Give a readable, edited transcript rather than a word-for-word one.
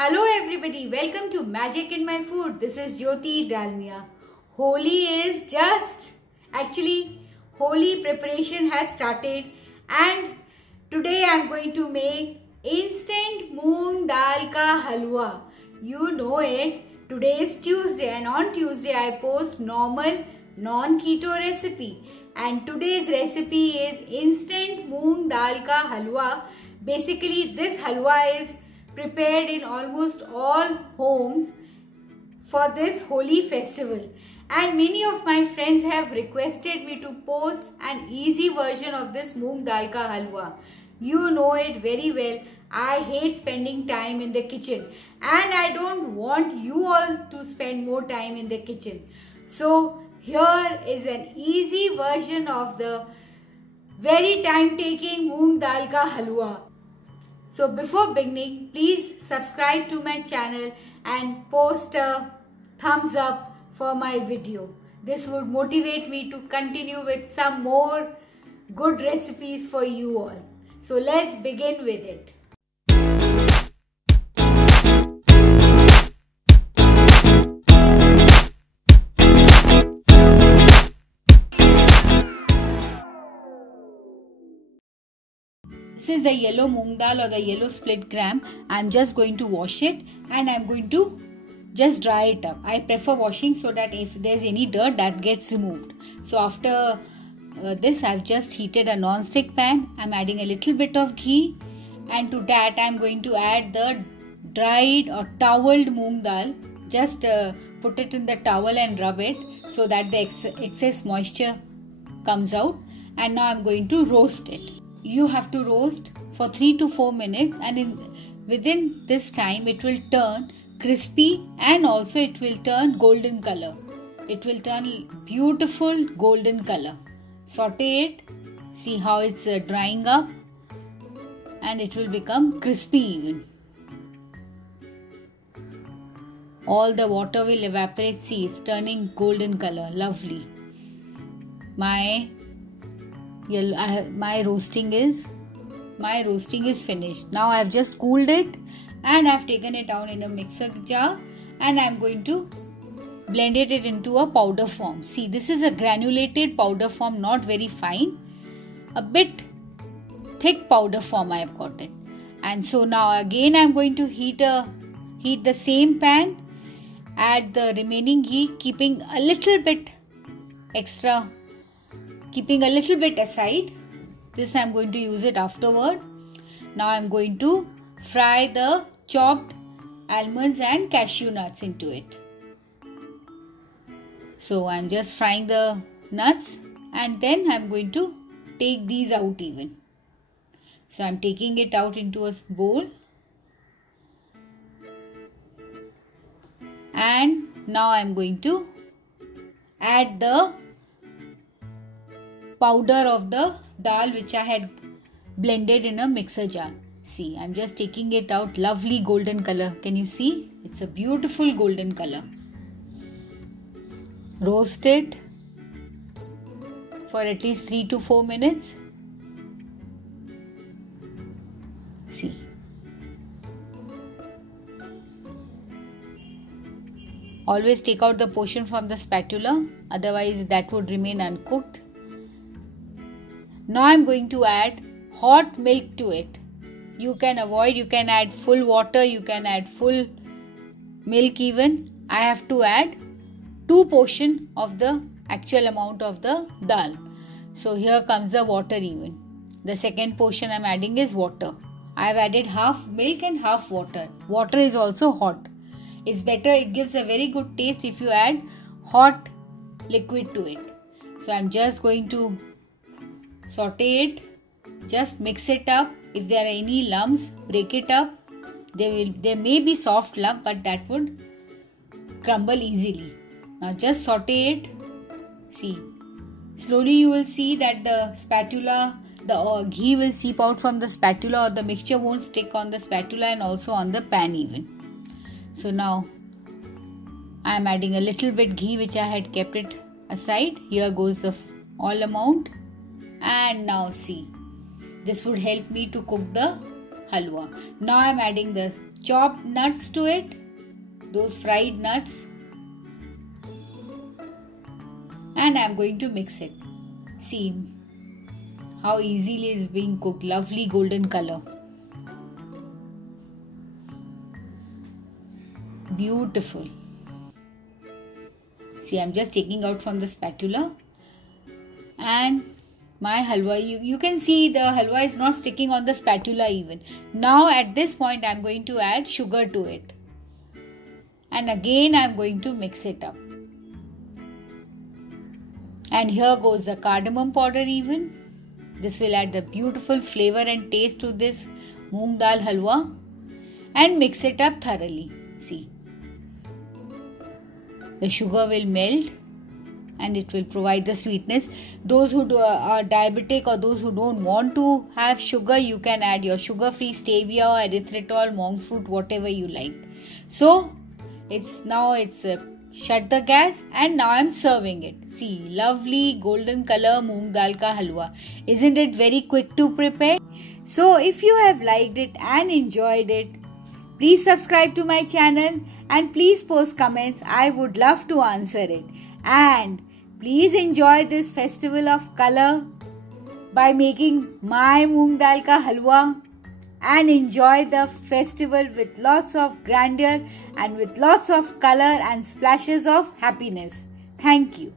Hello everybody, welcome to Magic in My Food. This is Jyoti Dalmia. Holi preparation has started and today I am going to make Instant Moong Dal Halwa. You know it, today is Tuesday and on Tuesday I post normal non-keto recipe. And today's recipe is Instant Moong Dal Halwa. Basically this halwa is prepared in almost all homes for this holy festival, and many of my friends have requested me to post an easy version of this moong dal ka halwa. You know it very well, I hate spending time in the kitchen and I don't want you all to spend more time in the kitchen. So here is an easy version of the very time-taking moong dal ka halwa. So before beginning, please subscribe to my channel and post a thumbs up for my video. This would motivate me to continue with some more good recipes for you all. So let's begin with it. This is the yellow moong dal or the yellow split gram. I am just going to wash it and I am going to just dry it up. I prefer washing so that if there is any dirt, that gets removed. So after this, I have just heated a non-stick pan. I am adding a little bit of ghee, and to that I am going to add the dried or toweled moong dal. Just put it in the towel and rub it so that the excess moisture comes out. And now I am going to roast it. You have to roast for 3 to 4 minutes, and within this time it will turn crispy and also it will turn golden color. It will turn beautiful golden color. Saute it, see how it's drying up, and it will become crispy even. All the water will evaporate. See, it's turning golden color. Lovely. My roasting is finished. Now I have just cooled it and I have taken it down in a mixer jar and I am going to blend it into a powder form. See, this is a granulated powder form, not very fine, a bit thick powder form I have got it. And so now again I am going to heat the same pan, add the remaining ghee, keeping a little bit aside. This I am going to use it afterward. Now I am going to fry the chopped almonds and cashew nuts into it. So I am just frying the nuts and then I am going to take these out even. So I am taking it out into a bowl. And now I am going to add the powder of the dal which I had blended in a mixer jar. See, I'm just taking it out. Lovely golden color. Can you see? It's a beautiful golden color. Roast it for at least 3 to 4 minutes. See. Always take out the portion from the spatula, otherwise that would remain uncooked. Now I am going to add hot milk to it. You can add full water, you can add full milk even. I have to add 2 portions of the actual amount of the dal. So here comes the water even. The second portion I am adding is water. I have added half milk and half water. Water is also hot. It's better, it gives a very good taste if you add hot liquid to it. So I am just going to saute it, just mix it up. If there are any lumps, break it up. There may be soft lump, but that would crumble easily. Now just saute it. See, slowly you will see that the spatula, the ghee will seep out from the spatula, or the mixture won't stick on the spatula and also on the pan even. So now I am adding a little bit ghee which I had kept it aside. Here goes the all amount. And now see, this would help me to cook the halwa. Now I am adding the chopped nuts to it, those fried nuts, and I'm going to mix it. See how easily it's being cooked. Lovely golden color. Beautiful. See, I'm just taking out from the spatula, and my halwa, you can see the halwa is not sticking on the spatula even. Now at this point I'm going to add sugar to it, and again I'm going to mix it up. And here goes the cardamom powder even. This will add the beautiful flavor and taste to this moong dal halwa, and mix it up thoroughly. See, the sugar will melt and it will provide the sweetness. Those who are diabetic or those who don't want to have sugar, you can add your sugar-free stevia or erythritol, monk fruit, whatever you like. So it's shut the gas, and now I'm serving it. See, lovely golden color moong dal ka halwa. Isn't it very quick to prepare? So if you have liked it and enjoyed it, please subscribe to my channel and please post comments. I would love to answer it. And please enjoy this festival of color by making my moong dal ka halwa, and enjoy the festival with lots of grandeur and with lots of color and splashes of happiness. Thank you.